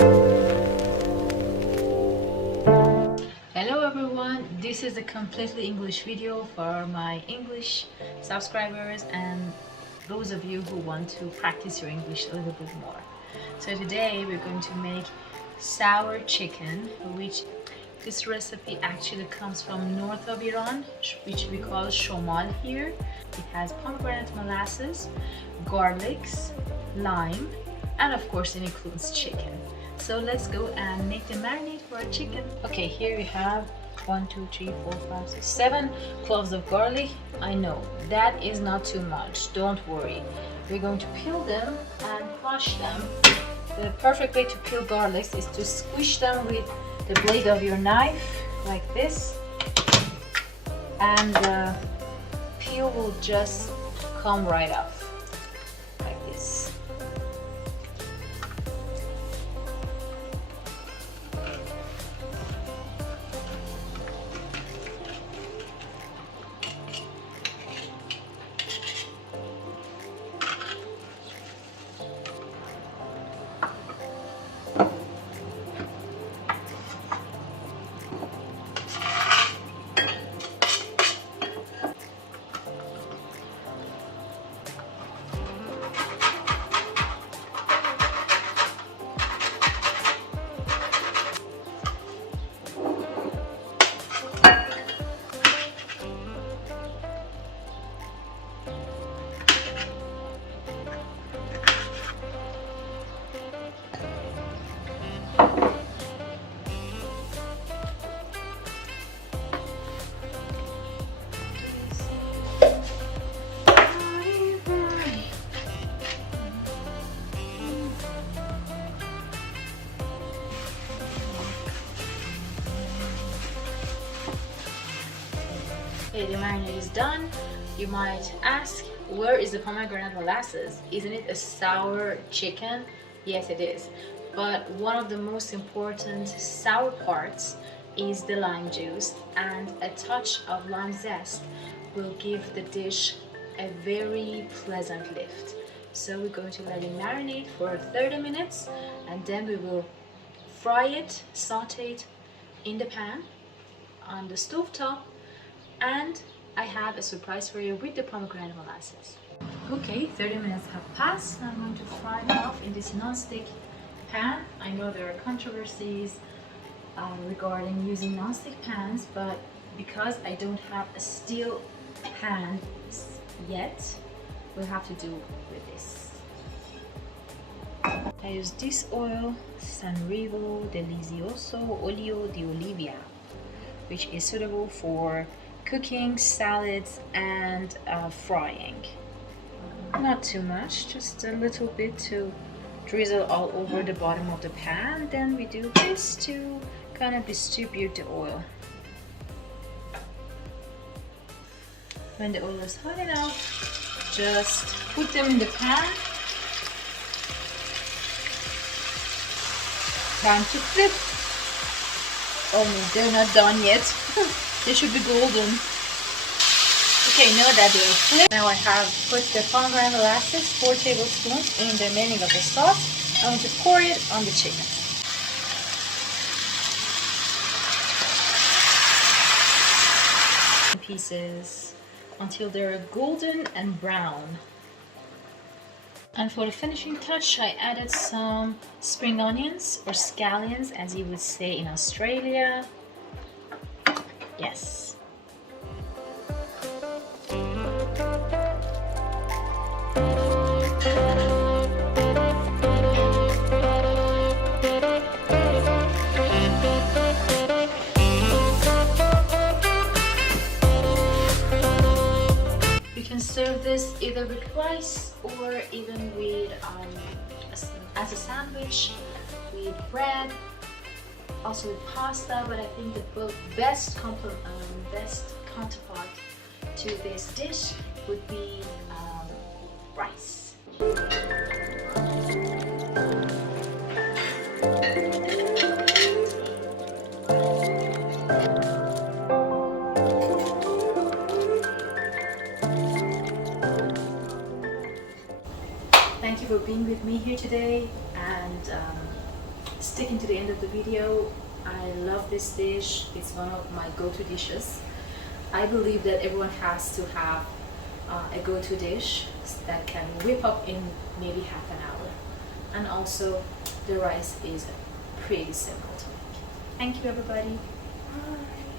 Hello everyone, this is a completely English video for my English subscribers and those of you who want to practice your English a little bit more. So today we're going to make sour chicken, which this recipe actually comes from north of Iran, which we call shomal here. It has pomegranate molasses, garlics, lime, and of course it includes chicken. So let's go and make the marinade for our chicken. Okay, here we have 1, 2, 3, 4, 5, 6, 7 cloves of garlic. I know that is not too much, don't worry. We're going to peel them and crush them. The perfect way to peel garlics is to squish them with the blade of your knife like this, and the peel will just come right off like this. Okay, the marinade is done. You might ask, where is the pomegranate molasses? Isn't it a sour chicken? Yes, it is. But one of the most important sour parts is the lime juice, and a touch of lime zest will give the dish a very pleasant lift. So we're going to let it marinate for 30 minutes and then we will fry it, saute it in the pan on the stove top. And I have a surprise for you with the pomegranate molasses. Okay, 30 minutes have passed. I'm going to fry them off in this non-stick pan. I know there are controversies regarding using non-stick pans, but because I don't have a steel pan yet, we'll have to do with this. I use this oil, Sanrivo Delizioso Olio di Olivia, which is suitable for cooking, salads, and frying. Not too much, just a little bit to drizzle all over the bottom of the pan. Then we do this to kind of distribute the oil. When the oil is hot enough, just put them in the pan. Time to flip. Oh no, they're not done yet. They should be golden. Okay, now that they're flipped, now I have put the pomegranate molasses, 4 tablespoons, in the remaining of the sauce. I'm going to pour it on the chicken. Pieces until they're golden and brown. And for the finishing touch, I added some spring onions, or scallions as you would say in Australia. Yes. You can serve this either with rice or even with as a sandwich with bread. Also with pasta, but I think the best counterpart to this dish would be rice. Thank you for being with me here today, and sticking to the end of the video. I love this dish. It's one of my go-to dishes. I believe that everyone has to have a go-to dish that can whip up in maybe half an hour. And also, the rice is pretty simple to make. Thank you, everybody. Bye.